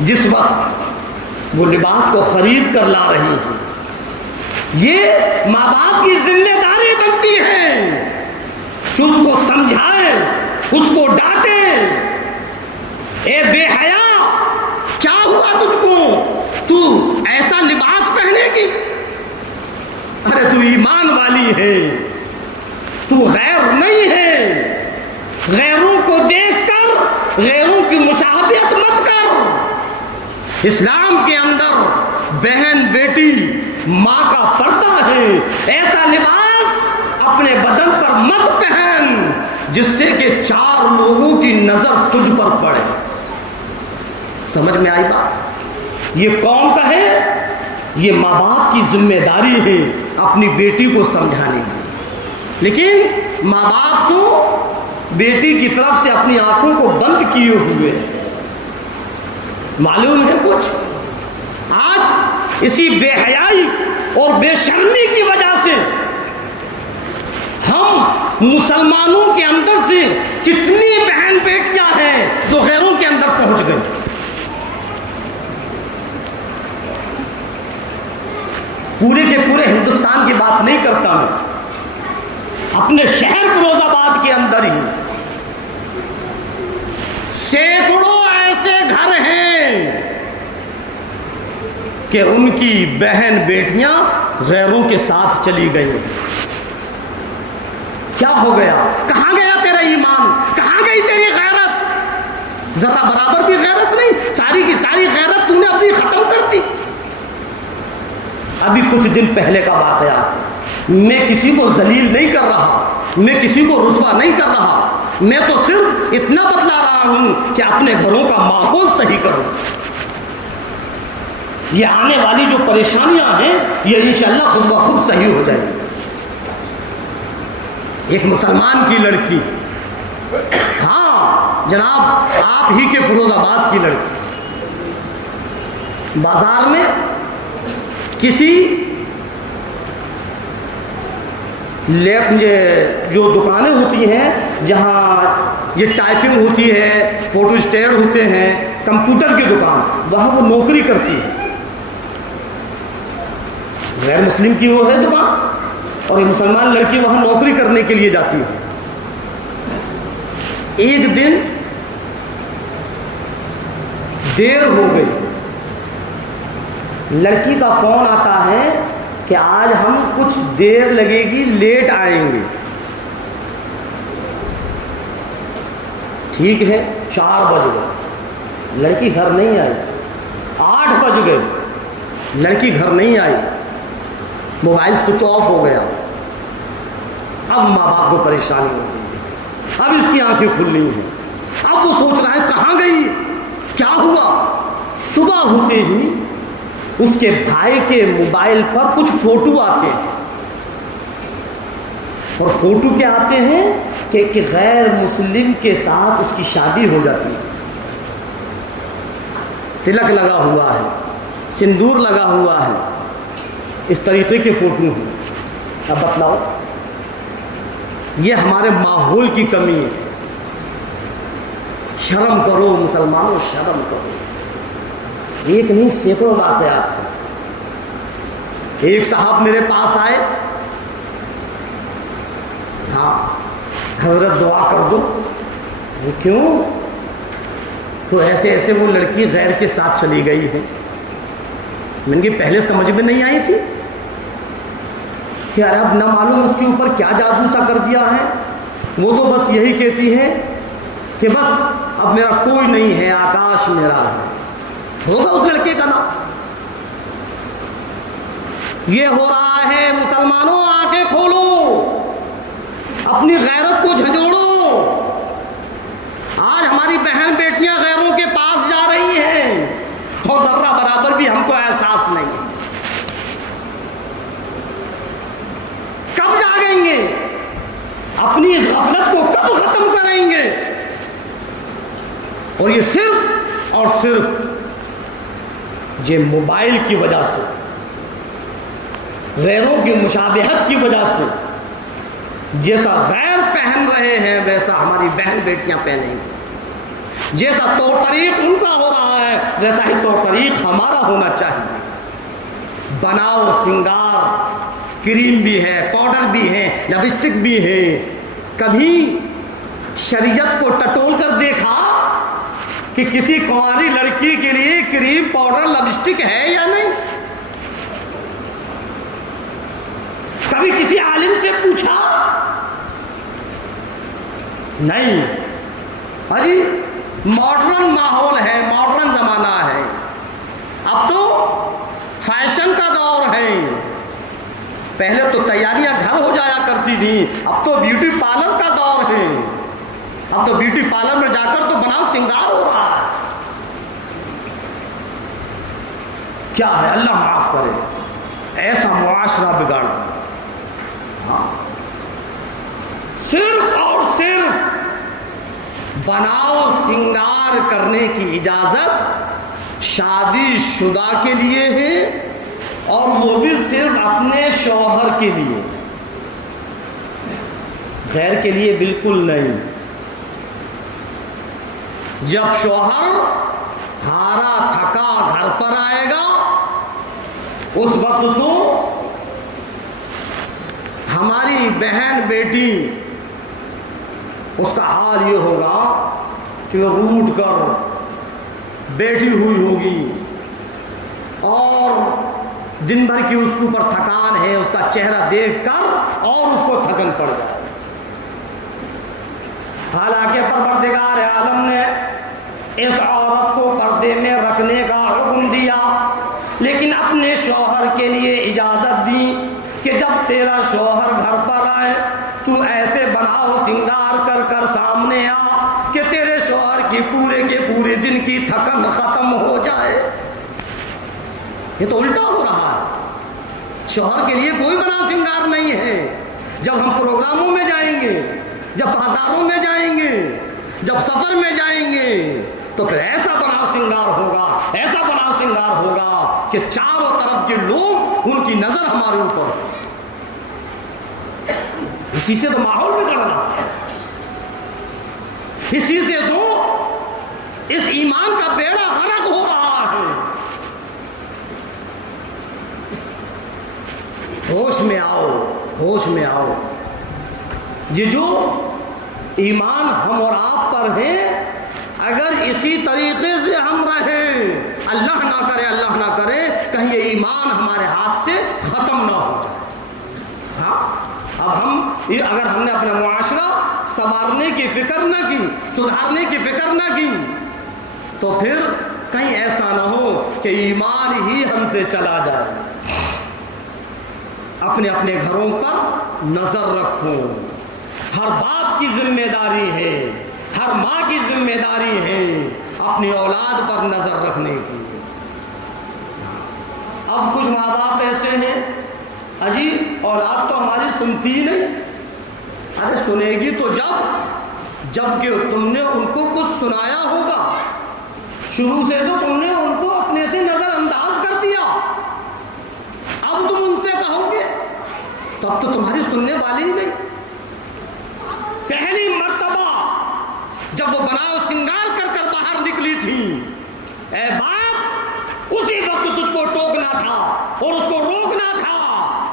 جس وقت وہ لباس کو خرید کر لا رہی ہیں، یہ ماں باپ کی ذمہ داری بنتی ہے کہ اس کو سمجھائیں، اس کو ڈانٹیں، اے بے حیا، کیا ہوا تجھ کو؟ تو ایسا لباس پہنے گی؟ ارے تو ایمان والی ہے، تو غیر نہیں ہے۔ غیروں کو دیکھ کر غیروں کی مشابہت مت کر۔ اسلام کے اندر بہن بیٹی ماں کا پردہ ہے، ایسا لباس اپنے بدن پر مت پہن جس سے کہ 4 لوگوں کی نظر تجھ پر پڑے۔ سمجھ میں آئی بات؟ یہ کون کا ہے؟ یہ ماں باپ کی ذمہ داری ہے اپنی بیٹی کو سمجھانے کی، لیکن ماں باپ تو بیٹی کی طرف سے اپنی آنکھوں کو بند کیے ہوئے۔ معلوم ہے کچھ؟ آج اسی بے حیائی اور بے شرمی کی وجہ سے ہم مسلمانوں کے اندر سے کتنی بہن بیٹیاں ہیں جو غیروں کے اندر پہنچ گئی۔ پورے کے پورے ہندوستان کی بات نہیں کرتا میں، اپنے شہر فیروز آباد کے اندر ہی سینکڑوں ایسے گھر ہیں کہ ان کی بہن بیٹیاں غیروں کے ساتھ چلی گئی۔ کیا ہو گیا؟ کہاں گیا تیرا ایمان؟ کہاں گئی تیری غیرت؟ ذرا برابر بھی غیرت نہیں، ساری کی ساری غیرت تو نے اپنی ختم کر دی۔ ابھی کچھ دن پہلے کا واقعہ، میں کسی کو ذلیل نہیں کر رہا، میں کسی کو رسوا نہیں کر رہا، میں تو صرف اتنا بتلا رہا ہوں کہ اپنے گھروں کا ماحول صحیح کروں۔ یہ آنے والی جو پریشانیاں ہیں یہ انشاءاللہ خود بخود صحیح ہو جائیں گی۔ ایک مسلمان کی لڑکی، ہاں جناب آپ ہی کے فیروز آباد کی لڑکی، بازار میں کسی جو دکانیں ہوتی ہیں جہاں یہ ٹائپنگ ہوتی ہے، فوٹو اسٹیٹ ہوتے ہیں، کمپیوٹر کی دکان، وہاں وہ نوکری کرتی ہے۔ غیر مسلم کی وہ ہے دکان اور یہ مسلمان لڑکی وہاں نوکری کرنے کے لیے جاتی ہے۔ ایک دن دیر ہو گئی، لڑکی کا فون آتا ہے کہ آج ہم کچھ دیر لگے گی، لیٹ آئیں گے۔ ٹھیک ہے، 4 بج گئے، لڑکی گھر نہیں آئی۔ 8 بج گئے، لڑکی گھر نہیں آئی، موبائل سوئچ آف ہو گیا۔ اب ماں باپ کو پریشانی ہو گئی ہے، اب اس کی آنکھیں کھل رہی ہیں، اب وہ سوچ رہا ہے کہاں گئی، کیا ہوا۔ صبح ہوتے ہی اس کے بھائی کے موبائل پر کچھ فوٹو آتے ہیں، اور فوٹو کیا آتے ہیں کہ ایک غیر مسلم کے ساتھ اس کی شادی ہو جاتی ہے، تلک لگا ہوا ہے، سندور لگا ہوا ہے، اس طریقے کے فوٹو ہیں۔ اب بتلاؤ، یہ ہمارے ماحول کی کمی ہے۔ شرم کرو مسلمانوں، شرم کرو۔ ایک نہیں سینکڑوں واقعات ہیں۔ ایک صاحب میرے پاس آئے، ہاں حضرت دعا کر دو۔ کیوں؟ تو ایسے ایسے وہ لڑکی غیر کے ساتھ چلی گئی ہے۔ میں نے پہلے سمجھ میں نہیں آئی تھی کہ یار اب نہ معلوم اس کے اوپر کیا جادو سا کر دیا ہے۔ وہ تو بس یہی کہتی ہے کہ بس اب میرا کوئی نہیں ہے، آکاش میرا ہے۔ ہوگا اس لڑکے کا نام۔ یہ ہو رہا ہے مسلمانوں، آنکھیں کھولو، اپنی غیرت کو جھنجھوڑو۔ آج ہماری بہن بیٹیاں غیروں کے پاس جا رہی ہیں اور ذرہ برابر بھی ہم کو احساس نہیں ہے۔ کب جاگیں گے؟ اپنی اس غفلت کو کب ختم کریں گے؟ اور یہ صرف اور صرف یہ موبائل کی وجہ سے، غیروں کی مشابہت کی وجہ سے، جیسا غیر پہن رہے ہیں ویسا ہماری بہن بیٹیاں پہنیں گی، جیسا طور طریق ان کا ہو رہا ہے ویسا ہی طور طریق ہمارا ہونا چاہیے۔ بناؤ سنگار، کریم بھی ہے، پاؤڈر بھی ہے، لپسٹک بھی ہے۔ کبھی شریعت کو ٹٹول کر دیکھا؟ کہ کسی کنواری لڑکی کے لیے کریم پاؤڈر لپسٹک ہے یا نہیں؟ کبھی کسی عالم سے پوچھا؟ نہیں۔ جی ماڈرن ماحول ہے، ماڈرن زمانہ ہے، اب تو فیشن کا دور ہے۔ پہلے تو تیاریاں گھر ہو جایا کرتی تھیں، اب تو بیوٹی پارلر کا دور ہے۔ اب تو بیوٹی پارلر میں جا کر تو بناؤ سنگار ہو رہا ہے۔ کیا ہے، اللہ معاف کرے، ایسا معاشرہ بگاڑ دیا۔ ہاں، صرف اور صرف بناؤ سنگار کرنے کی اجازت شادی شدہ کے لیے ہے، اور وہ بھی صرف اپنے شوہر کے لیے، غیر کے لیے بالکل نہیں۔ جب شوہر ہارا تھکا گھر پر آئے گا، اس وقت تو ہماری بہن بیٹی، اس کا حال یہ ہوگا کہ وہ روٹ کر بیٹھی ہوئی ہوگی، اور دن بھر کی اس کے اوپر تھکان ہے، اس کا چہرہ دیکھ کر اور اس کو تھکن پڑ جائے۔ حالانکہ پروردگار عالم نے اس عورت کو پردے میں رکھنے کا حکم دیا، لیکن اپنے شوہر کے لیے اجازت دی کہ جب تیرا شوہر گھر پر آئے تو ایسے بناؤ سنگار کر کر سامنے آ کہ تیرے شوہر کی پورے کے پورے دن کی تھکن ختم ہو جائے۔ یہ تو الٹا ہو رہا ہے، شوہر کے لیے کوئی بنا سنگار نہیں ہے۔ جب ہم پروگراموں میں جائیں گے، جب بازاروں میں جائیں گے، جب سفر میں جائیں گے، تو پھر ایسا بنا سنگار ہوگا، ایسا بنا سنگار ہوگا کہ چاروں طرف کے لوگ، ان کی نظر ہمارے اوپر۔ اسی سے تو ماحول بگڑنا ہے، اسی سے تو اس ایمان کا بیڑا غرق ہو رہا ہے۔ ہوش میں آؤ، ہوش میں آؤ۔ یہ جو ایمان ہم اور آپ پر ہے، اگر اسی طریقے سے ہم رہیں، اللہ نہ کرے، اللہ نہ کرے کہیں یہ ایمان ہمارے ہاتھ سے ختم نہ ہو جائے۔ ہاں، اب اگر ہم نے اپنا معاشرہ سنوارنے کی فکر نہ کی، سدھارنے کی فکر نہ کی، تو پھر کہیں ایسا نہ ہو کہ ایمان ہی ہم سے چلا جائے۔ اپنے اپنے گھروں پر نظر رکھو، ہر باپ کی ذمہ داری ہے، ہر ماں کی ذمہ داری ہے اپنی اولاد پر نظر رکھنے کی۔ اب کچھ ماں باپ ایسے ہیں، اجی اولاد تو ہماری سنتی ہی نہیں۔ ارے سنے گی تو جب کہ تم نے ان کو کچھ سنایا ہوگا، شروع سے تو تم نے ان کو اپنے سے نظر انداز کر دیا، اب تم ان سے کہو گے تب تو تمہاری سننے والی ہی نہیں۔ پہلی مرتبہ جب وہ بناؤ سنگار کر کر باہر نکلی تھی، اے باپ اسی وقت تجھ کو ٹوکنا تھا اور اس کو روکنا تھا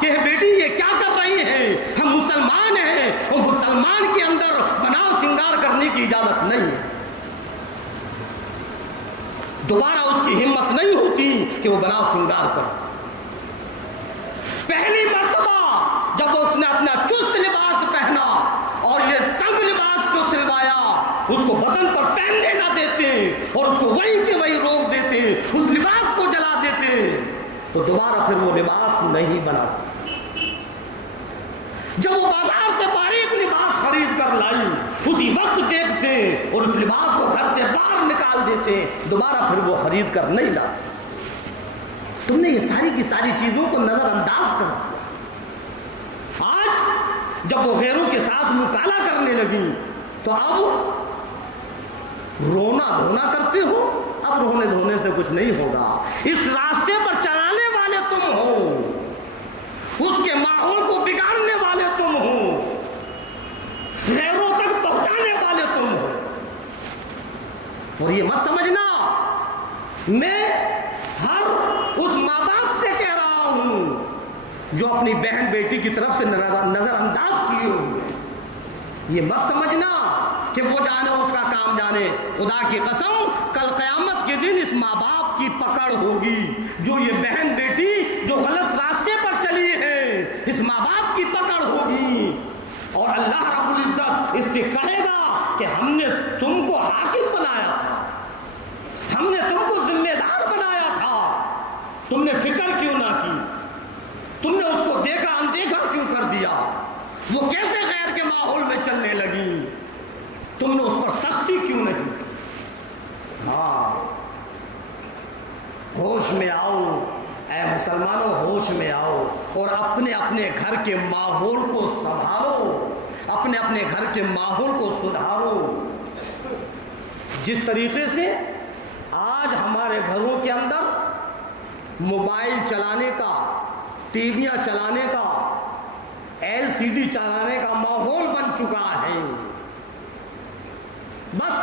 کہ بیٹی یہ کیا کر رہی ہیں، ہم مسلمان ہیں، اور مسلمان کے اندر بناؤ سنگار کرنے کی اجازت نہیں ہے۔ دوبارہ اس کی ہمت نہیں ہوتی کہ وہ بناؤ سنگار کر۔ پہلی مرتبہ جب اس نے اپنا چست لباس پہنا اور یہ تنگ لباس جو سلوایا اس کو بدن پر پہننے نہ دیتے اور اس کو وہیں کے وہیں روک دیتے، اس لباس کو جلا دیتے، تو دوبارہ پھر وہ لباس نہیں بناتے۔ جب وہ بازار سے باریک لباس خرید کر لائی اسی وقت دیکھتے اور اس لباس کو گھر سے باہر نکال دیتے، دوبارہ پھر وہ خرید کر نہیں لاتے۔ تم نے یہ ساری کی ساری چیزوں کو نظر انداز کر دیا۔ آج جب وہ غیروں کے ساتھ منہ کالا کرنے لگی تو اب رونا دھونا کرتے ہو، اب رونے دھونے سے کچھ نہیں ہوگا۔ اس راستے پر چلانے والے تم ہو، اس کے ماحول کو بگاڑنے والے تم ہو، غیروں تک پہنچانے والے تم ہو۔ اور یہ مت سمجھنا میں ہر اس ماں باپ سے کہہ رہا ہوں جو اپنی بہن بیٹی کی طرف سے نظر انداز کیے ہوئے، یہ مت سمجھنا کہ وہ جانے اس کا کام جانے۔ خدا کی قسم کل قیامت کے دن اس ماں باپ کی پکڑ ہوگی، جو یہ بہن بیٹی جو غلط راستے پر چلی ہے، اس ماں باپ کی پکڑ ہوگی، اور اللہ رب العزت اس سے کہے گا کہ ہم نے تم کو حاکم بنایا تھا، ہم نے تم کو ذمہ دار بنایا تھا، تم نے فکر کیوں نہ کی، تم نے اس کو دیکھا اندیکھا کیوں کر دیا، وہ کیسے غیر کے ماحول میں چلنے لگی، تم نے اس پر سختی کیوں نہیں۔ ہاں، ہوش میں آؤ اے مسلمانوں، ہوش میں آؤ اور اپنے اپنے گھر کے ماحول کو سنبھالو، اپنے اپنے گھر کے ماحول کو سدھارو۔ جس طریقے سے آج ہمارے گھروں کے اندر موبائل چلانے کا، ٹی ویاں چلانے کا، LCD چلانے کا ماحول بن چکا ہے، بس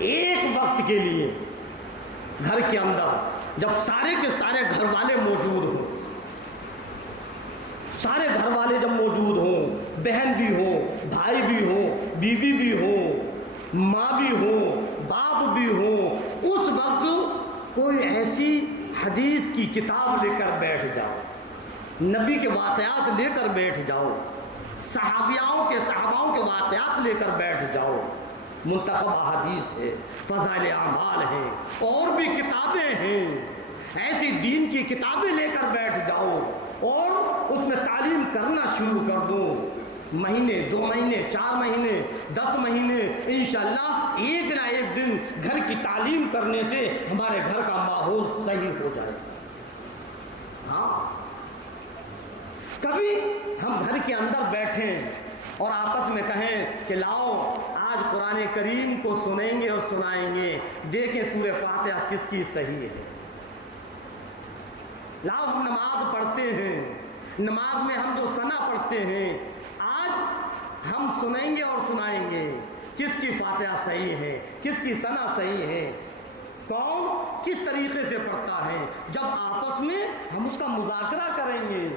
ایک وقت کے لیے گھر کے اندر جب سارے کے سارے گھر والے موجود ہوں، سارے گھر والے جب موجود ہوں، بہن بھی ہو، بھائی بھی ہو، بیوی بھی ہو، ماں بھی ہو، باپ بھی ہو، اس وقت کوئی ایسی حدیث کی کتاب لے کر بیٹھ جاؤ، نبی کے واقعات لے کر بیٹھ جاؤ، صحاباؤں کے واقعات لے کر بیٹھ جاؤ، منتخب احادیث ہے، فضائل اعمال ہیں، اور بھی کتابیں ہیں، ایسی دین کی کتابیں لے کر بیٹھ جاؤ اور اس میں تعلیم کرنا شروع کر دو۔ مہینے، 2 مہینے، 4 مہینے، 10 مہینے، انشاءاللہ ایک نہ ایک دن گھر کی تعلیم کرنے سے ہمارے گھر کا ماحول صحیح ہو جائے گا۔ ہاں، کبھی ہم گھر کے اندر بیٹھیں اور آپس میں کہیں کہ لاؤ آج قرآن کریم کو سنیں گے اور سنائیں گے، دیکھیں سورہ فاتحہ کس کی صحیح ہے، لاؤ ہم نماز پڑھتے ہیں، نماز میں ہم جو ثنا پڑھتے ہیں آج ہم سنیں گے اور سنائیں گے کس کی فاتحہ صحیح ہے، کس کی ثنا صحیح ہے، کون کس طریقے سے پڑھتا ہے۔ جب آپس میں ہم اس کا مذاکرہ کریں گے،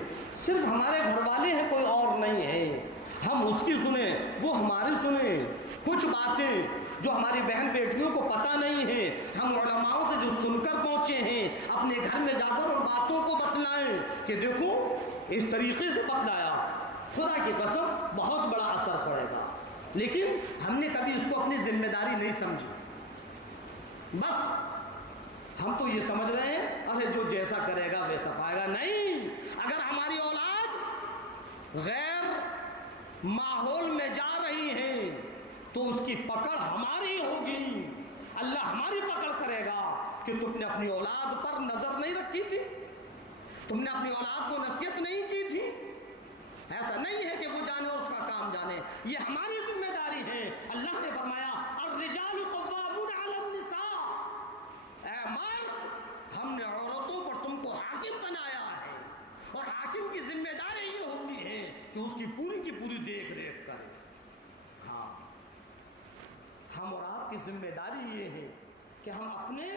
صرف ہمارے گھر والے ہیں، کوئی اور نہیں ہے، ہم اس کی سنیں، وہ ہماری سنیں، کچھ باتیں جو ہماری بہن بیٹیوں کو پتہ نہیں ہے ہم علماؤں سے جو سن کر پہنچے ہیں اپنے گھر میں جا کر ان باتوں کو بتلائیں کہ دیکھو اس طریقے سے بتلایا، خدا کی قسم بہت بڑا اثر پڑے گا۔ لیکن ہم نے کبھی اس کو اپنی ذمہ داری نہیں سمجھی، بس ہم تو یہ سمجھ رہے ہیں ارے جو جیسا کرے گا ویسا پائے گا۔ نہیں، اگر ہماری اولاد غیر ماحول میں جا رہی ہے تو اس کی پکڑ ہماری ہوگی، اللہ ہماری پکڑ کرے گا کہ تم نے اپنی اولاد پر نظر نہیں رکھی تھی، تم نے اپنی اولاد کو نصیحت نہیں کی تھی۔ ایسا نہیں ہے کہ وہ جانے اور اس کا کام جانے، یہ ہماری ذمہ داری ہے۔ اللہ نے فرمایا الرجال قوامون علی النساء، اے مرد ہم نے عورتوں پر تم کو حاکم بنایا ہے، اور حاکم کی ذمہ داری یہ ہوتی ہے کہ اس کی پوری دیکھ ریکھ کرے۔ ہاں، ہم اور آپ کی ذمہ داری یہ ہے کہ ہم اپنے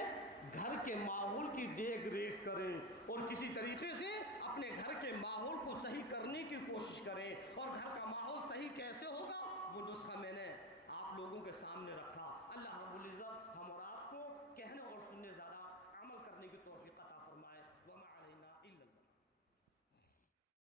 گھر کے ماحول کی دیکھ ریکھ کریں اور کسی طریقے سے اپنے گھر کے ماحول کو صحیح کرنے کی کوشش کریں، اور گھر کا ماحول صحیح کیسے ہوگا وہ نسخہ میں نے آپ لوگوں کے سامنے رکھا۔ اللہ رب العزت ہم